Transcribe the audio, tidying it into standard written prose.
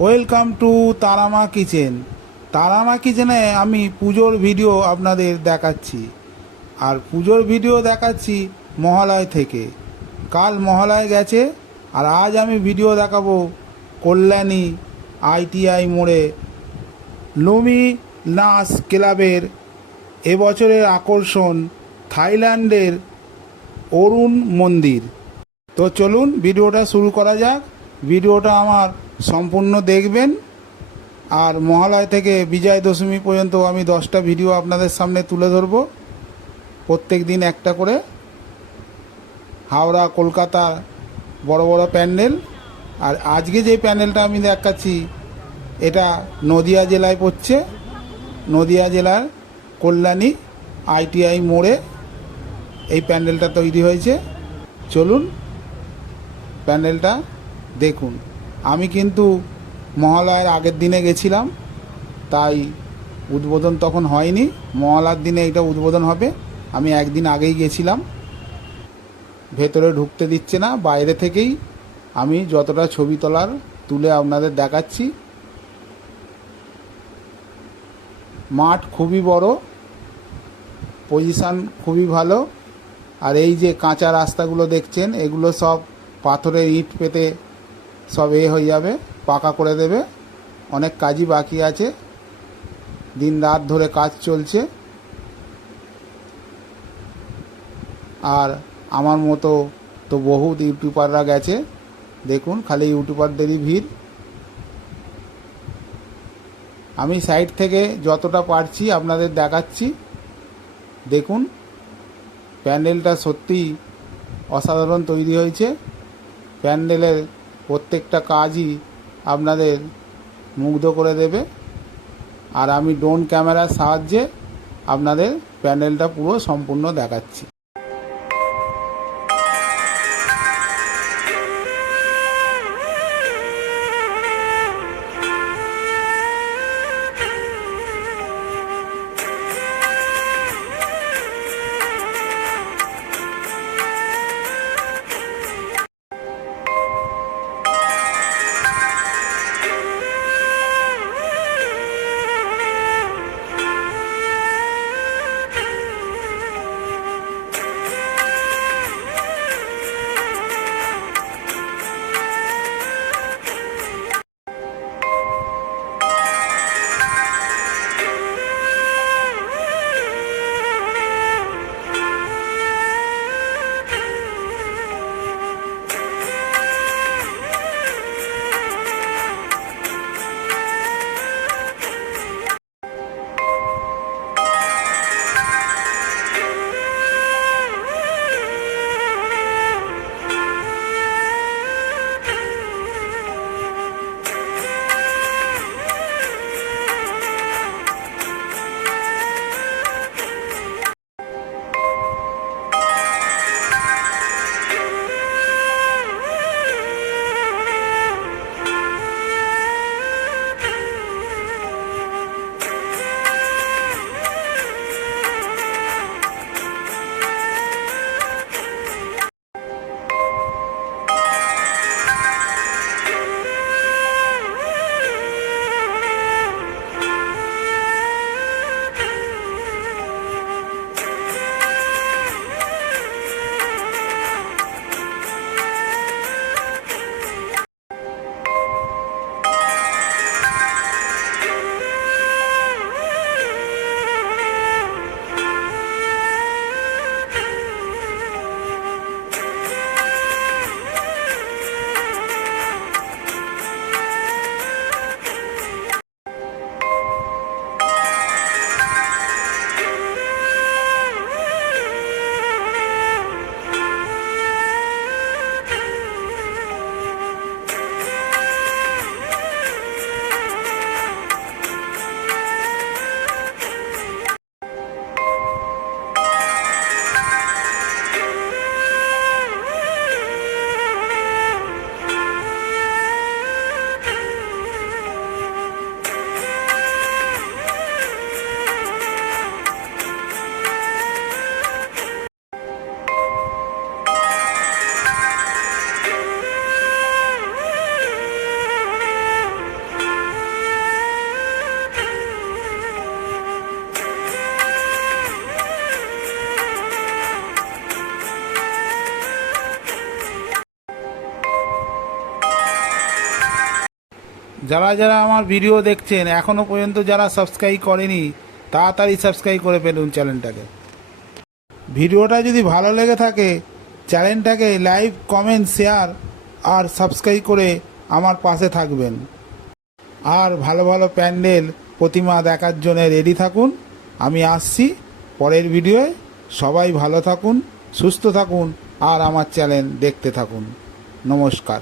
Welcome to Tara Maa kitchen. Tara Maa কিচেনে আমি পুজোর ভিডিও আপনাদের দেখাচ্ছি, আর পুজোর ভিডিও দেখাচ্ছি মহালয় থেকে। কাল মহালয় গেছে, আর আজ আমি ভিডিও দেখাবো কল্যাণী ITI মোড়ে লুমিনাস ক্লাবের এবছরের আকর্ষণ থাইল্যান্ডের অরুণ মন্দির। তো চলুন ভিডিওটা শুরু করা যাক। ভিডিওটা আমার সম্পূর্ণ দেখবেন, আর মহালয় থেকে বিজয় দশমী পর্যন্ত আমি 10টা ভিডিও আপনাদের সামনে তুলে ধরব, প্রত্যেক দিন একটা করে। হাওড়া কলকাতার বড় বড় প্যান্ডেল। আর আজকে যে প্যান্ডেলটা আমি দেখাচ্ছি এটা নদিয়া জেলায় পড়ছে। নদিয়া জেলার কল্যাণী ITI মোড়ে এই প্যান্ডেলটা তৈরি হয়েছে। চলুন প্যান্ডেলটা দেখুন। আমি কিন্তু মহালয়ার আগের দিনে গেছিলাম, তাই উদ্বোধন তখন হয়নি। মহালয়ার দিনে এটা উদ্বোধন হবে। আমি একদিন আগেই গেছিলাম। ভেতরে ঢুকতে দিচ্ছে না, বাইরে থেকেই আমি যতটা ছবি তোলার তুলে আপনাদের দেখাচ্ছি। মাঠ খুবই বড়, পজিশান খুবই ভালো। আর এই যে কাঁচা রাস্তাগুলো দেখছেন, এগুলো সব পাথরের ইট পেতে সব হয়ে যাবে, পাকা করে দেবে। অনেক কাজই বাকি আছে, দিন রাত ধরে কাজ চলছে। আর আমার মতো তো বহুত ইউটিউবাররা গেছে, দেখুন খালি ইউটিউবারদেরই ভিড়। আমি সাইড থেকে যতটা পারছি আপনাদের দেখাচ্ছি। দেখুন প্যান্ডেলটা সত্যিই অসাধারণ তৈরি হয়েছে। প্যান্ডেলের প্রত্যেকটা কাজই আপনাদের মুগ্ধ করে দেবে। আর আমি ড্রোন ক্যামেরার সাহায্যে আপনাদের প্যান্ডেলটা পুরো সম্পূর্ণ দেখাচ্ছি। যারা যারা আমার ভিডিও দেখছেন এখনও পর্যন্ত যারা সাবস্ক্রাইব করেনি তাড়াতাড়ি সাবস্ক্রাইব করে ফেলুন চ্যানেলটাকে। ভিডিওটা যদি ভালো লেগে থাকে চ্যানেলটাকে লাইক কমেন্ট শেয়ার আর সাবস্ক্রাইব করে আমার পাশে থাকবেন। আর ভালো ভালো প্যান্ডেল প্রতিমা দেখার জন্য রেডি থাকুন। আমি আসছি পরের ভিডিওয়। সবাই ভালো থাকুন, সুস্থ থাকুন আর আমার চ্যানেল দেখতে থাকুন। নমস্কার।